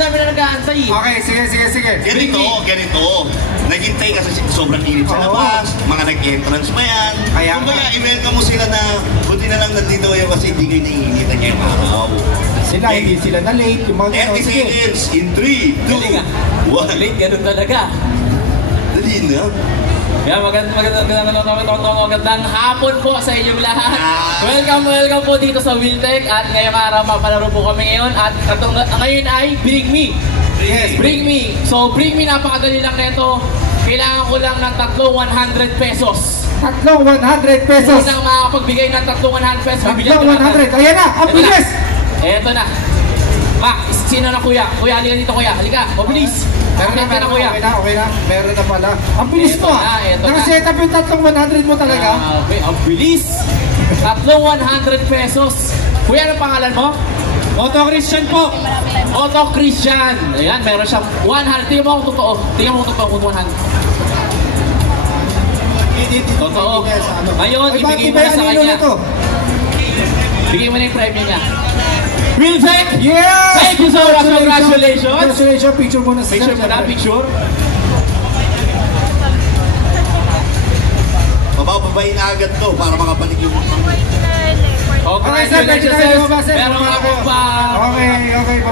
Dami na nag-aantay. Okay, sige. Ganito. Naghintay kasi sobrang init sa labas, mga nag-entrance pa yan. Kung kaya i-welcome mo sila na buti na lang nandito kayo kasi hindi kayo naiinitan niya yung araw. Hindi sila na late. 30 seconds in 3, 2, 1. Late, ganun talaga. Dali na. Kaya magandang hapon po sa inyong lahat. Welcome po dito sa Wiltec. At ngayong araw mapalaro po kami ngayon. At ngayon ay Bring Me. Bring Me. So Bring Me, napakadali lang nito. Kailangan ko lang ng tatlong 100 pesos. Tatlong 100 pesos. Unang makakapagbigay ng tatlong 100 pesos. Tatlong 100. Ayan na, ang bilis. Eto na. Sino na kuya? Kuya, halika dito kuya. Halika, mabilis. Okay na. Meron na pala. Ang bilis mo. Nakaset up yung tatlong 100 mo talaga. Okay, ang bilis. Tatlong 100 pesos. Kuya, anong pangalan mo? Otto Christian po. Otto Christian. Ayan, meron siyang 100. Tingnan mo kung totoo. Kung 100. Totoo. Ngayon, ibigay mo na sa kanya. Bigay mo na yung premium niya. Wiltec! Yes! Thank you so much! Congratulations! Congratulations! Picture mo na sa Picture. Mabababayin na agad to para makabalik yung... Congratulations! Meron ako pa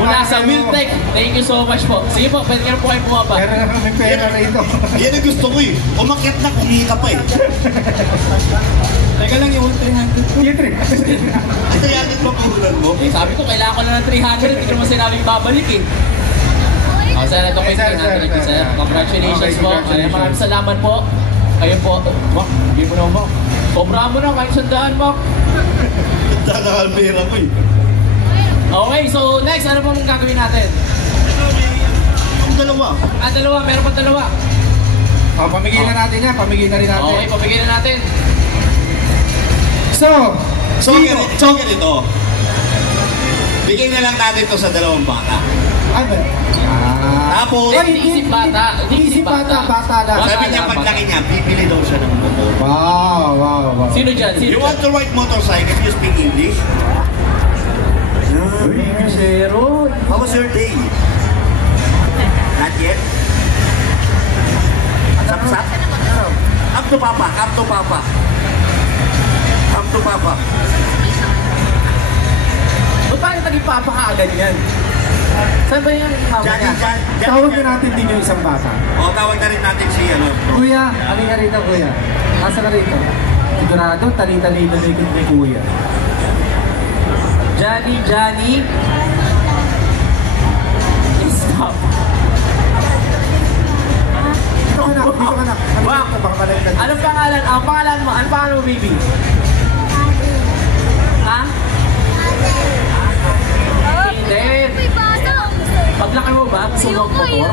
mula sa Wiltec. Thank you so much po. Sige po, pwede ka po kayo bumaba. Meron na kami pera rito. Yan ang gusto ko eh. Umakyat na, kumita pa eh. Teka lang yung 300. Yung 300. Ay, 300 ba puhulan mo? Eh, sabi ko, kailangan ko na ng 300. Hindi ko naman sinabing babalik eh. Sir, ito po yung 300. Sir, congratulations po. Maraming salamat po. Ayun po. Hindi mo naman. Sobrahan mo na kahit sandaan mo. Tanakal pera ko eh. Okay, so next, ano po mong gagawin natin? Ang dalawa. Dalawa. Meron pa dalawa. Pamigay na natin yan. Pamigay na rin natin. Okay, pamigay na natin. So ganito. Bigay na lang natin to sa dalawang bata. Tapos, Isip bata lang. sabi niya paglaki niya, bibili daw siya ng motor. Wow. Sino dyan? You want to ride motorcycle? You speak English? Zero. How was your day? Not yet? Sap-sap? Come to Papa. Ba't bakit naging papa ka agad yan? Saan ba yung mama niya? Tawag na natin din yung isang bata. O, tawag na rin natin si Kuya, halika rito kuya. Nasa ka rito? Sigurado, tali-tali na likod ni kuya. Johnny. Stop. Dito ka na. Anong pangalan? Ang pangalan mo? Anong pangalan mo, baby? Ha? Hindi. Paglaki mo ba? Gusto mo motor?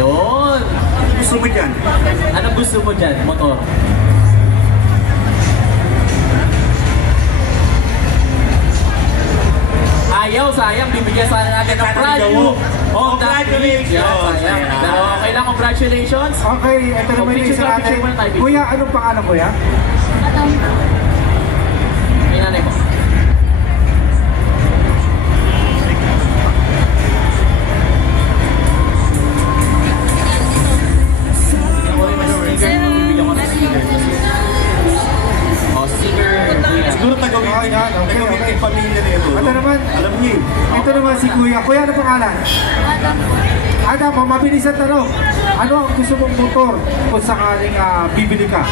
Yun. Gusto mo dyan? Anong gusto mo dyan? Motor? Ayaw, sayang. Bibigyan sana natin ng brand new. Congratulations! Okay lang, congratulations. Okay, ito naman yung isa natin. Kuya, anong pangalan kuya? May nanay mo. Siguro tagawin pamilya na ito. Ito naman, Alam niyo. ito naman si kuya. Kuya, ano pangalan? Adam, mabilis ang tanong. Ano ang gusto mong motor kung sakaling bibili ka?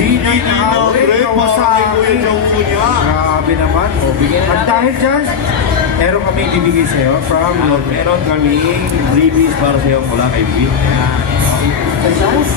Ginagre, para kay Kuya Jaupo niya. Grabe naman. At dahil dyan, meron kami ibibigay sa'yo from Meron kaming freebies para sa'yo mula kay Bill. Texas?